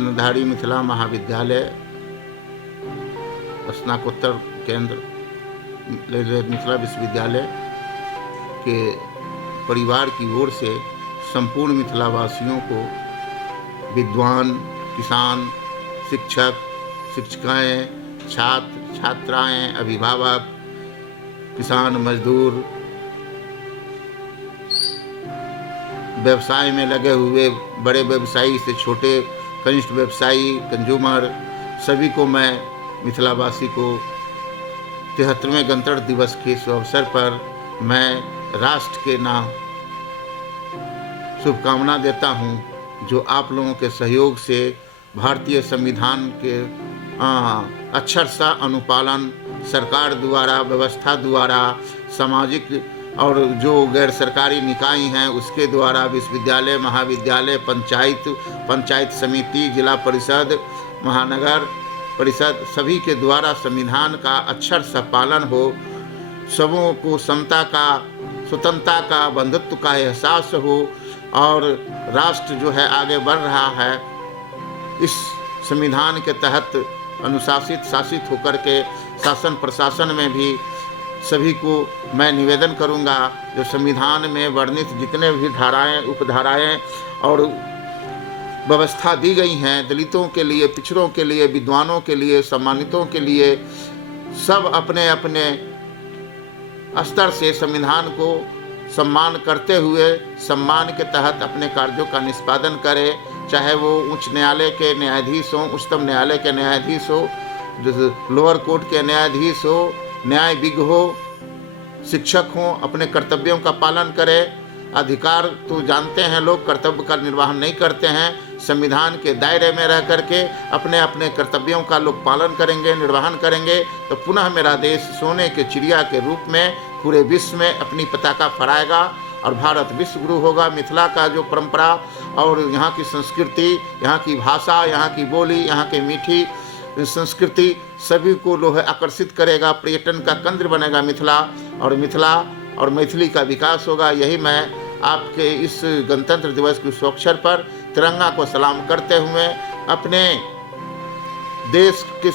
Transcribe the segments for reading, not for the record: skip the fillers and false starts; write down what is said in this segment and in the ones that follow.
चंद्रधारी मिथिला महाविद्यालय स्नातकोत्तर केंद्र मिथिला विश्वविद्यालय के परिवार की ओर से संपूर्ण मिथिलावासियों को विद्वान, किसान, शिक्षक, शिक्षिकाएँ, छात्र छात्राएँ, अभिभावक, किसान, मजदूर, व्यवसाय में लगे हुए बड़े व्यवसायी से छोटे कनिष्ठ व्यवसायी, कंज्यूमर, सभी को मैं मिथिलावासी को 73वें गणतंत्र दिवस के इस अवसर पर मैं राष्ट्र के नाम शुभकामना देता हूं, जो आप लोगों के सहयोग से भारतीय संविधान के अक्षरशः अनुपालन सरकार द्वारा, व्यवस्था द्वारा, सामाजिक और जो गैर सरकारी निकाय हैं उसके द्वारा, विश्वविद्यालय, महाविद्यालय, पंचायत समिति, जिला परिषद, महानगर परिषद, सभी के द्वारा संविधान का अक्षरशः पालन हो, सबों को समता का, स्वतंत्रता का, बंधुत्व का एहसास हो और राष्ट्र जो है आगे बढ़ रहा है इस संविधान के तहत अनुशासित, शासित होकर के शासन प्रशासन में भी सभी को मैं निवेदन करूंगा, जो संविधान में वर्णित जितने भी धाराएं, उपधाराएं और व्यवस्था दी गई हैं दलितों के लिए, पिछड़ों के लिए, विद्वानों के लिए, सम्मानितों के लिए, सब अपने अपने स्तर से संविधान को सम्मान करते हुए सम्मान के तहत अपने कार्यों का निष्पादन करें, चाहे वो उच्च न्यायालय के न्यायाधीश हों, उच्चतम न्यायालय के न्यायाधीश हो, लोअर कोर्ट के न्यायाधीश हो, न्यायविज्ञ हो, शिक्षक हों, अपने कर्तव्यों का पालन करें। अधिकार तो जानते हैं लोग, कर्तव्य का निर्वहन नहीं करते हैं। संविधान के दायरे में रह करके अपने अपने कर्तव्यों का लोग पालन करेंगे, निर्वहन करेंगे तो पुनः मेरा देश सोने के चिड़िया के रूप में पूरे विश्व में अपनी पताका फहराएगा और भारत विश्व गुरु होगा। मिथिला का जो परंपरा और यहाँ की संस्कृति, यहाँ की भाषा, यहाँ की बोली, यहाँ की मीठी संस्कृति सभी को लोग आकर्षित करेगा, पर्यटन का केंद्र बनेगा मिथिला और मैथिली का विकास होगा। यही मैं आपके इस गणतंत्र दिवस के इस अवसर पर तिरंगा को सलाम करते हुए अपने देश की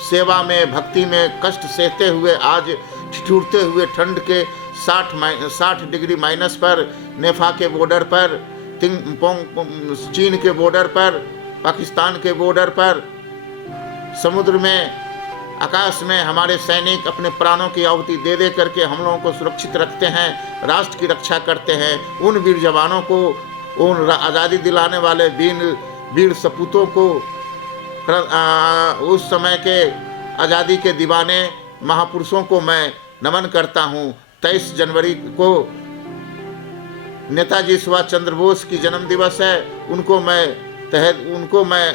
सेवा में, भक्ति में कष्ट सहते हुए, आज ठिठुरते हुए ठंड के 60 डिग्री माइनस पर, नेफा के बॉर्डर पर, चीन के बॉर्डर पर, पाकिस्तान के बॉर्डर पर, समुद्र में, आकाश में हमारे सैनिक अपने प्राणों की आहुति दे दे करके हम लोगों को सुरक्षित रखते हैं, राष्ट्र की रक्षा करते हैं। उन वीर जवानों को, उन आज़ादी दिलाने वाले वीर सपूतों को, उस समय के आज़ादी के दीवाने महापुरुषों को मैं नमन करता हूँ। 23 जनवरी को नेताजी सुभाष चंद्र बोस की जन्म दिवस है, उनको मैं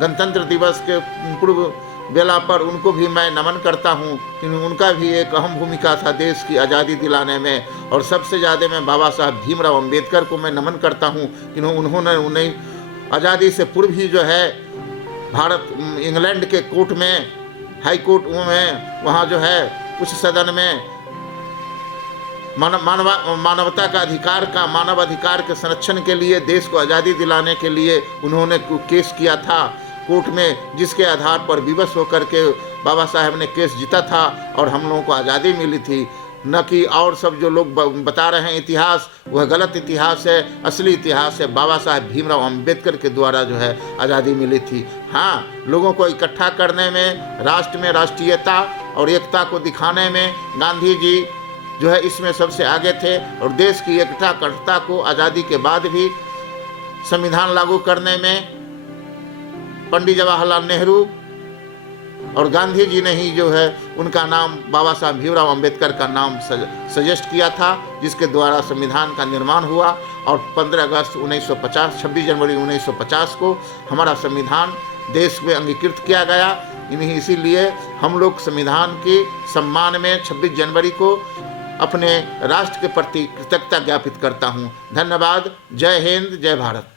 गणतंत्र दिवस के पूर्व बेला पर उनको भी मैं नमन करता हूँ, क्योंकि उनका भी एक अहम भूमिका था देश की आज़ादी दिलाने में। और सबसे ज़्यादा मैं बाबा साहब भीमराव अंबेडकर को मैं नमन करता हूँ, क्योंकि उन्होंने उन्हें आज़ादी से पूर्व ही जो है भारत इंग्लैंड के कोर्ट में, हाई कोर्ट में, वहाँ जो है उच्च सदन में मानवता का अधिकार का, मानव अधिकार के संरक्षण के लिए, देश को आज़ादी दिलाने के लिए उन्होंने केस किया था कोर्ट में, जिसके आधार पर विवश होकर के बाबा साहब ने केस जीता था और हम लोगों को आज़ादी मिली थी। न कि और सब जो लोग बता रहे हैं इतिहास, वह गलत इतिहास है। असली इतिहास है बाबा साहब भीमराव अंबेडकर के द्वारा जो है आज़ादी मिली थी। हाँ, लोगों को इकट्ठा करने में, राष्ट्र में राष्ट्रीयता और एकता को दिखाने में गांधी जी जो है इसमें सबसे आगे थे। और देश की एकता को आज़ादी के बाद भी संविधान लागू करने में पंडित जवाहरलाल नेहरू और गांधी जी ने ही जो है उनका नाम, बाबा साहब भीमराव अंबेडकर का नाम सजेस्ट किया था, जिसके द्वारा संविधान का निर्माण हुआ। और 15 अगस्त 1950, 26 जनवरी 1950 को हमारा संविधान देश में अंगीकृत किया गया। इसीलिए हम लोग संविधान के सम्मान में 26 जनवरी को अपने राष्ट्र के प्रति कृतज्ञता ज्ञापित करता हूँ। धन्यवाद। जय हिंद, जय भारत।